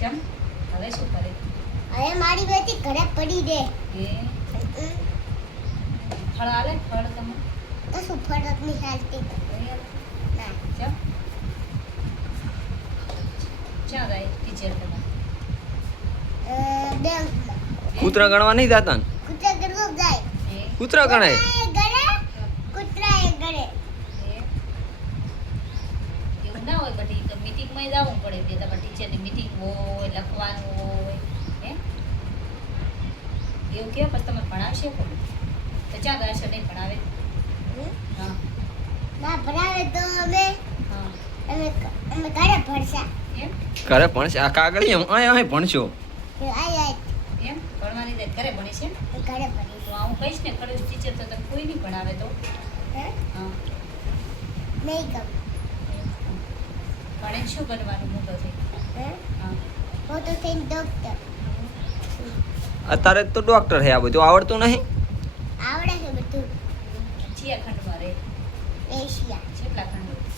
ચમ હવે શું કરે? હવે મારી બેટી ઘરે પડી દે એ ફળ આલે ફળ તમે તો શું ફરક નહીં હાલતી નહીં આલે? ના ચમ ક્યાં જાય ટીચર તમારે? બેંકમાં કૂતરા ગણવા નહીં જાતા ને? કૂતરા ગરવા જાય એ કૂતરા ગણાય કૂતરા એ ઘરે એવું ના હોય બધી તો મીટિંગમાં જવું પડે બે તમારા ટીચરની મીટિંગ હોય લખવાનું હોય હે એવું કે પછી તમે ભણાવશે કોણ? તો ક્યાં ગયા છે? નહીં ભણાવે? હા ના ભરાવે તો અમે હા અમે ઘરે ભરસા એમ ઘરે ભણશે આ કાગળી અહીં ભણશો આય એમ ભણવાની રીતે ઘરે ભણે છે? ઘરે ભરી તો હું કહીશ ને ખરું ટીચર તો તને કોઈ નહીં ભણાવે તો હે હા નહીં ગમ ભણે શું બનવાનું મોટો થઈ? હે હા ફોટો થઈને ડોક્ટર અત્યારે તો ડોક્ટર છે આ બધું આવડતું નહીં આવડે છે બધું ચિયા ખંડમાં રહે? એશિયા કેટલા ખંડ?